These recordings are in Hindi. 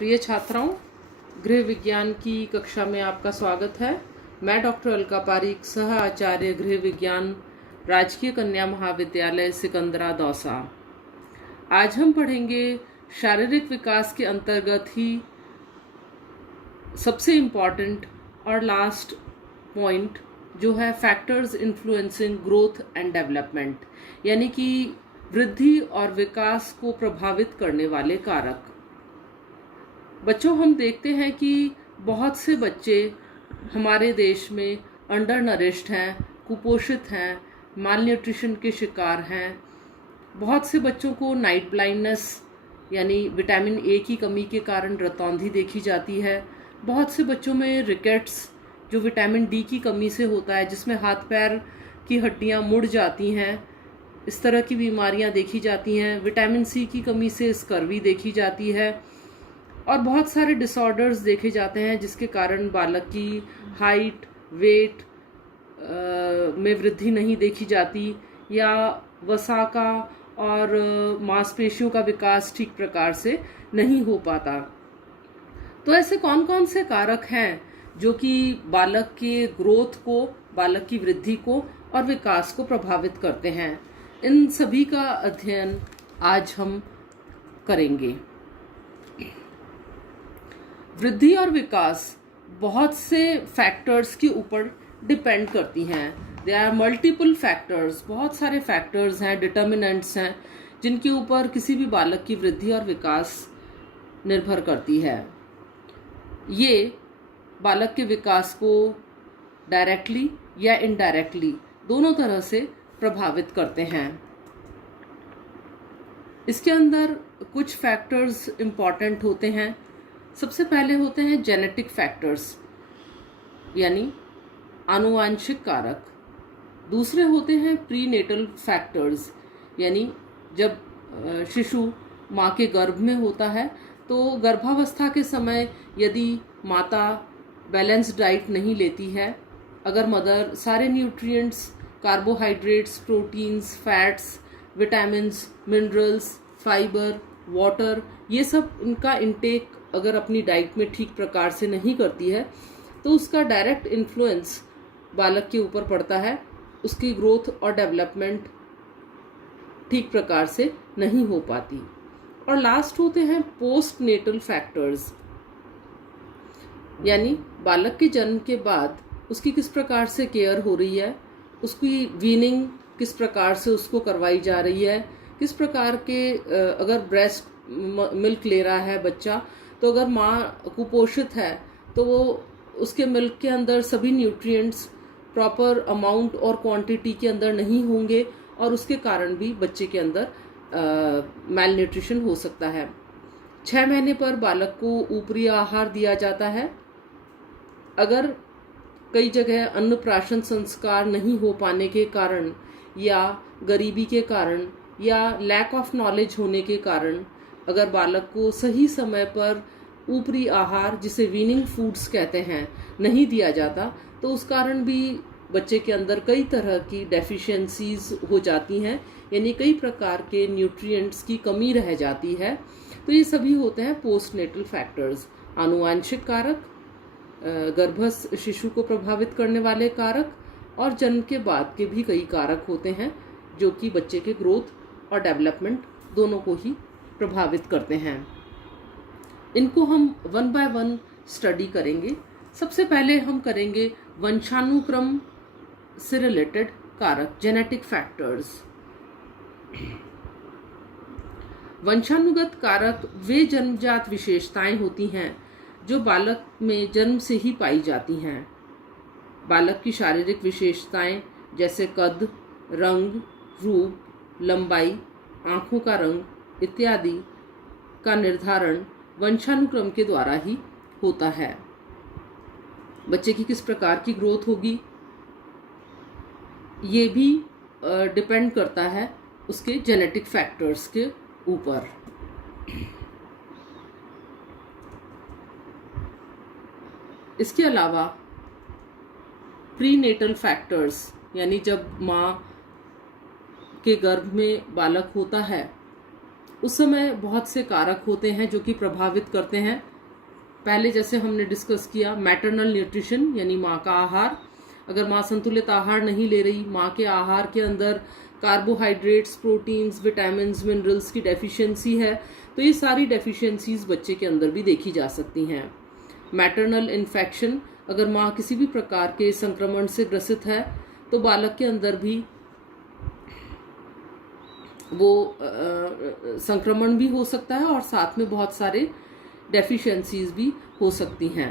प्रिय छात्राओं, गृह विज्ञान की कक्षा में आपका स्वागत है। मैं डॉक्टर अलका पारीक, सह आचार्य गृह विज्ञान, राजकीय कन्या महाविद्यालय सिकंदरा दौसा। आज हम पढ़ेंगे शारीरिक विकास के अंतर्गत ही सबसे इम्पॉर्टेंट और लास्ट पॉइंट जो है factors influencing growth and development, यानी कि वृद्धि और विकास को प्रभावित करने वाले कारक। बच्चों, हम देखते हैं कि बहुत से बच्चे हमारे देश में अंडर नरिश्ड हैं, कुपोषित हैं, माल न्यूट्रिशन के शिकार हैं। बहुत से बच्चों को नाइट ब्लाइंडनेस यानी विटामिन ए की कमी के कारण रतौंधी देखी जाती है। बहुत से बच्चों में रिकेट्स जो विटामिन डी की कमी से होता है, जिसमें हाथ पैर की हड्डियां मुड़ जाती हैं, इस तरह की बीमारियां देखी जाती हैं। विटामिन सी की कमी से स्कर्वी देखी जाती है और बहुत सारे डिसऑर्डर्स देखे जाते हैं जिसके कारण बालक की हाइट, वेट में वृद्धि नहीं देखी जाती या वसा का और मांसपेशियों का विकास ठीक प्रकार से नहीं हो पाता। तो ऐसे कौन कौन से कारक हैं जो कि बालक के ग्रोथ को, बालक की वृद्धि को और विकास को प्रभावित करते हैं? इन सभी का अध्ययन आज हम करेंगे। वृद्धि और विकास बहुत से फैक्टर्स के ऊपर डिपेंड करती हैं। दे आर मल्टीपल फैक्टर्स, बहुत सारे फैक्टर्स हैं, डिटर्मिनेंट्स हैं जिनके ऊपर किसी भी बालक की वृद्धि और विकास निर्भर करती है। ये बालक के विकास को डायरेक्टली या इनडायरेक्टली दोनों तरह से प्रभावित करते हैं। इसके अंदर कुछ फैक्टर्स इम्पॉर्टेंट होते हैं। सबसे पहले होते हैं जेनेटिक फैक्टर्स यानी आनुवांशिक कारक। दूसरे होते हैं प्रीनेटल फैक्टर्स यानी जब शिशु माँ के गर्भ में होता है तो गर्भावस्था के समय यदि माता बैलेंस्ड डाइट नहीं लेती है, अगर मदर सारे nutrients, carbohydrates, proteins, fats, vitamins, minerals, fibre, water, ये सब उनका इंटेक अगर अपनी डाइट में ठीक प्रकार से नहीं करती है तो उसका डायरेक्ट इन्फ्लुएंस बालक के ऊपर पड़ता है। उसकी ग्रोथ और डेवलपमेंट ठीक प्रकार से नहीं हो पाती। और लास्ट होते हैं पोस्ट नेटल फैक्टर्स यानी बालक के जन्म के बाद उसकी किस प्रकार से केयर हो रही है, उसकी वीनिंग किस प्रकार से उसको करवाई जा रही है, किस प्रकार के अगर ब्रेस्ट मिल्क ले रहा है बच्चा, तो अगर माँ कुपोषित है तो वो उसके मिल्क के अंदर सभी न्यूट्रिएंट्स प्रॉपर अमाउंट और क्वांटिटी के अंदर नहीं होंगे और उसके कारण भी बच्चे के अंदर मैल न्यूट्रिशन हो सकता है। 6 महीने पर बालक को ऊपरी आहार दिया जाता है। अगर कई जगह अन्नप्राशन संस्कार नहीं हो पाने के कारण या गरीबी के कारण या लैक ऑफ नॉलेज होने के कारण अगर बालक को सही समय पर ऊपरी आहार, जिसे वीनिंग फूड्स कहते हैं, नहीं दिया जाता तो उस कारण भी बच्चे के अंदर कई तरह की डेफिशिएंसीज हो जाती हैं, यानी कई प्रकार के न्यूट्रिएंट्स की कमी रह जाती है। तो ये सभी होते हैं पोस्टनेटल फैक्टर्स, आनुवांशिक कारक, गर्भस्थ शिशु को प्रभावित करने वाले कारक और जन्म के बाद के भी कई कारक होते हैं जो कि बच्चे के ग्रोथ और डेवलपमेंट दोनों को ही प्रभावित करते हैं। इनको हम 1 by 1 स्टडी करेंगे। सबसे पहले हम करेंगे वंशानुक्रम से रिलेटेड कारक, जेनेटिक फैक्टर्स। वंशानुगत कारक वे जन्मजात विशेषताएं होती हैं जो बालक में जन्म से ही पाई जाती हैं। बालक की शारीरिक विशेषताएं जैसे कद, रंग, रूप, लंबाई, आँखों का रंग इत्यादि का निर्धारण वंशानुक्रम के द्वारा ही होता है। बच्चे की किस प्रकार की ग्रोथ होगी ये भी डिपेंड करता है उसके जेनेटिक फैक्टर्स के ऊपर। इसके अलावा प्रीनेटल फैक्टर्स यानी जब माँ के गर्भ में बालक होता है उस समय बहुत से कारक होते हैं जो कि प्रभावित करते हैं। पहले जैसे हमने डिस्कस किया, मैटरनल न्यूट्रिशन यानी माँ का आहार। अगर माँ संतुलित आहार नहीं ले रही, माँ के आहार के अंदर कार्बोहाइड्रेट्स, प्रोटीन्स, विटामिन्स, मिनरल्स की डेफिशिएंसी है, तो ये सारी डेफिशिएंसीज बच्चे के अंदर भी देखी जा सकती हैं। मैटरनल इन्फेक्शन, अगर माँ किसी भी प्रकार के संक्रमण से ग्रसित है तो बालक के अंदर भी वो संक्रमण भी हो सकता है और साथ में बहुत सारे डेफिशिएंसीज भी हो सकती हैं।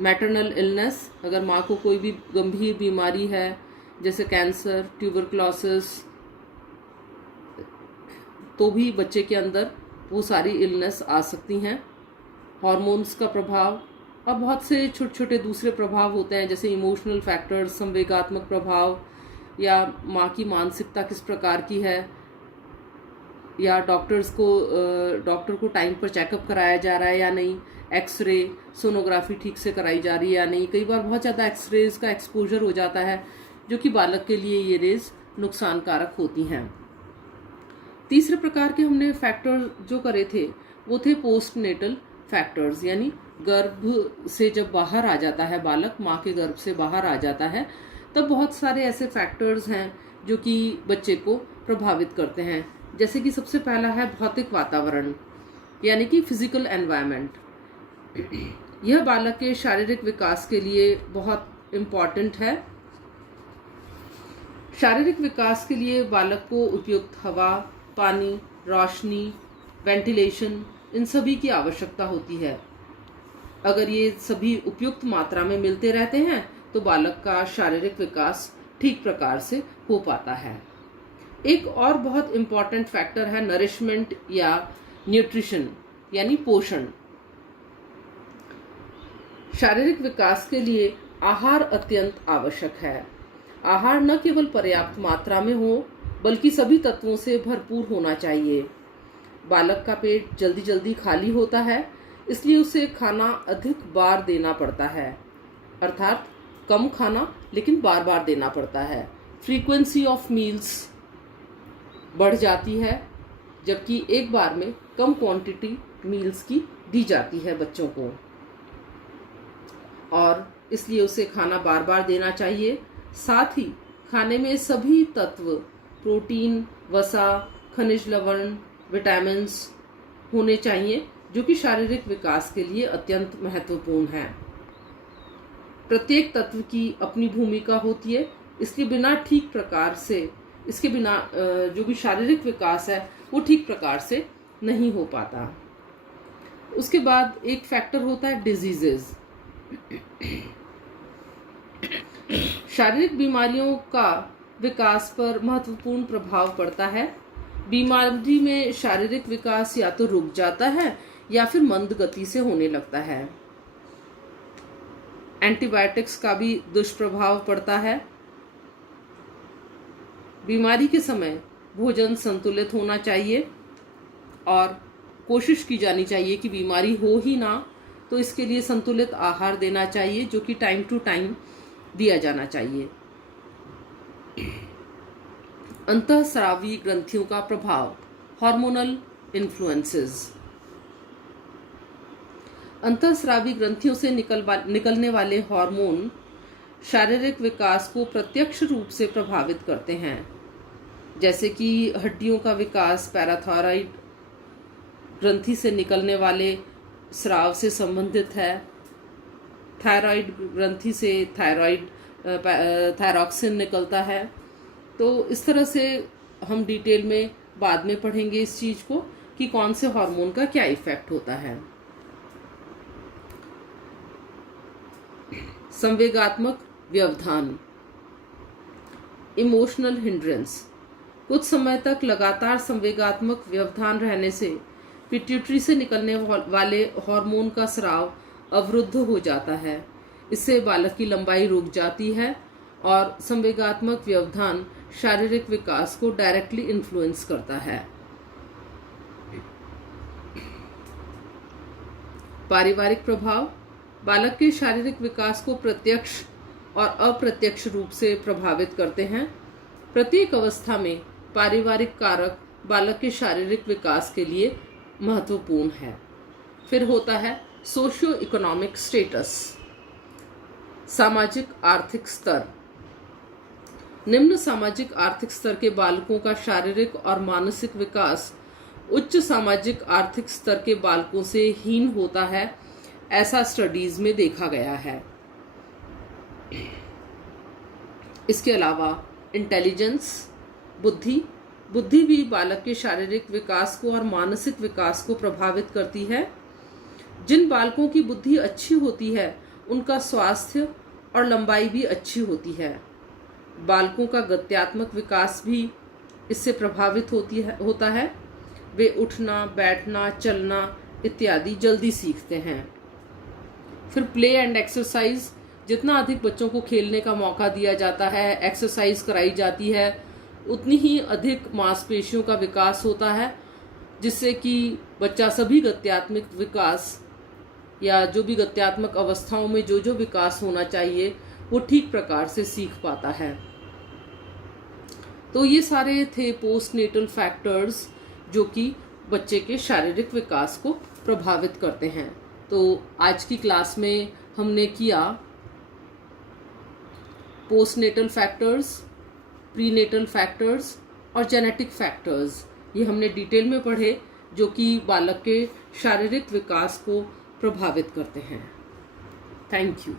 मैटरनल इलनेस, अगर माँ को कोई भी गंभीर बीमारी है जैसे कैंसर, ट्यूबरक्लोसिस, तो भी बच्चे के अंदर वो सारी इलनेस आ सकती हैं। हार्मोन्स का प्रभाव और बहुत से छोटे छोटे दूसरे प्रभाव होते हैं जैसे इमोशनल फैक्टर्स, संवेगात्मक प्रभाव, या माँ की मानसिकता किस प्रकार की है, या डॉक्टर को टाइम पर चेकअप कराया जा रहा है या नहीं, एक्सरे, सोनोग्राफी ठीक से कराई जा रही है या नहीं। कई बार बहुत ज़्यादा एक्सरेज का एक्सपोजर हो जाता है जो कि बालक के लिए ये रेज नुकसानकारक होती हैं। तीसरे प्रकार के हमने फैक्टर जो करे थे वो थे पोस्ट नेटल फैक्टर्स, यानी गर्भ से जब बाहर आ जाता है बालक, माँ के गर्भ से बाहर आ जाता है, तब बहुत सारे ऐसे फैक्टर्स हैं जो कि बच्चे को प्रभावित करते हैं। जैसे कि सबसे पहला है भौतिक वातावरण, यानी कि फिजिकल एनवायरनमेंट। यह बालक के शारीरिक विकास के लिए बहुत इम्पॉर्टेंट है। शारीरिक विकास के लिए बालक को उपयुक्त हवा, पानी, रोशनी, वेंटिलेशन, इन सभी की आवश्यकता होती है। अगर ये सभी उपयुक्त मात्रा में मिलते रहते हैं तो बालक का शारीरिक विकास ठीक प्रकार से हो पाता है। एक और बहुत इम्पॉर्टेंट फैक्टर है नरिशमेंट या न्यूट्रिशन, यानी पोषण। शारीरिक विकास के लिए आहार अत्यंत आवश्यक है। आहार न केवल पर्याप्त मात्रा में हो बल्कि सभी तत्वों से भरपूर होना चाहिए। बालक का पेट जल्दी जल्दी खाली होता है, इसलिए उसे खाना अधिक बार देना पड़ता है, अर्थात कम खाना लेकिन बार बार देना पड़ता है। फ्रीक्वेंसी ऑफ मील्स बढ़ जाती है, जबकि एक बार में कम क्वांटिटी मील्स की दी जाती है बच्चों को, और इसलिए उसे खाना बार बार देना चाहिए। साथ ही खाने में सभी तत्व, प्रोटीन, वसा, खनिज लवण, विटामिन्स होने चाहिए जो कि शारीरिक विकास के लिए अत्यंत महत्वपूर्ण है। प्रत्येक तत्व की अपनी भूमिका होती है, इसलिए इसके बिना जो भी शारीरिक विकास है वो ठीक प्रकार से नहीं हो पाता। उसके बाद एक फैक्टर होता है डिजीजेस। शारीरिक बीमारियों का विकास पर महत्वपूर्ण प्रभाव पड़ता है। बीमारी में शारीरिक विकास या तो रुक जाता है या फिर मंद गति से होने लगता है। एंटीबायोटिक्स का भी दुष्प्रभाव पड़ता है। बीमारी के समय भोजन संतुलित होना चाहिए और कोशिश की जानी चाहिए कि बीमारी हो ही ना, तो इसके लिए संतुलित आहार देना चाहिए जो कि टाइम टू टाइम दिया जाना चाहिए। अंतःस्रावी ग्रंथियों का प्रभाव, हार्मोनल इन्फ्लुएंसेस। अंतःस्रावी ग्रंथियों से निकलने वाले हार्मोन शारीरिक विकास को प्रत्यक्ष रूप से प्रभावित करते हैं, जैसे कि हड्डियों का विकास पैराथायरॉइड ग्रंथि से निकलने वाले स्राव से संबंधित है। थायराइड ग्रंथि से थायरॉक्सिन निकलता है। तो इस तरह से हम डिटेल में बाद में पढ़ेंगे इस चीज को कि कौन से हार्मोन का क्या इफेक्ट होता है। संवेगात्मक व्यवधान, इमोशनल हिंड्रेंस। कुछ समय तक लगातार संवेगात्मक व्यवधान रहने से पिट्यूटरी से निकलने वाले हार्मोन का स्राव अवरुद्ध हो जाता है। इससे बालक की लंबाई रुक जाती है और संवेगात्मक व्यवधान शारीरिक विकास को डायरेक्टली इन्फ्लुएंस करता है। पारिवारिक प्रभाव बालक के शारीरिक विकास को प्रत्यक्ष और अप्रत्यक्ष रूप से प्रभावित करते हैं। प्रत्येक अवस्था में पारिवारिक कारक बालक के शारीरिक विकास के लिए महत्वपूर्ण है। फिर होता है सोशियो इकोनॉमिक स्टेटस, सामाजिक आर्थिक स्तर। निम्न सामाजिक आर्थिक स्तर के बालकों का शारीरिक और मानसिक विकास उच्च सामाजिक आर्थिक स्तर के बालकों से हीन होता है, ऐसा स्टडीज में देखा गया है। इसके अलावा इंटेलिजेंस, बुद्धि भी बालक के शारीरिक विकास को और मानसिक विकास को प्रभावित करती है। जिन बालकों की बुद्धि अच्छी होती है उनका स्वास्थ्य और लंबाई भी अच्छी होती है। बालकों का गत्यात्मक विकास भी इससे प्रभावित होता है। वे उठना, बैठना, चलना इत्यादि जल्दी सीखते हैं। फिर प्ले एंड एक्सरसाइज, जितना अधिक बच्चों को खेलने का मौका दिया जाता है, एक्सरसाइज कराई जाती है, उतनी ही अधिक मांसपेशियों का विकास होता है, जिससे कि बच्चा सभी गत्यात्मक विकास या जो भी गत्यात्मक अवस्थाओं में जो जो विकास होना चाहिए वो ठीक प्रकार से सीख पाता है। तो ये सारे थे पोस्टनेटल फैक्टर्स जो कि बच्चे के शारीरिक विकास को प्रभावित करते हैं। तो आज की क्लास में हमने किया पोस्टनेटल फैक्टर्स, प्रीनेटल फैक्टर्स और जेनेटिक फैक्टर्स। ये हमने डिटेल में पढ़े जो कि बालक के शारीरिक विकास को प्रभावित करते हैं। Thank you.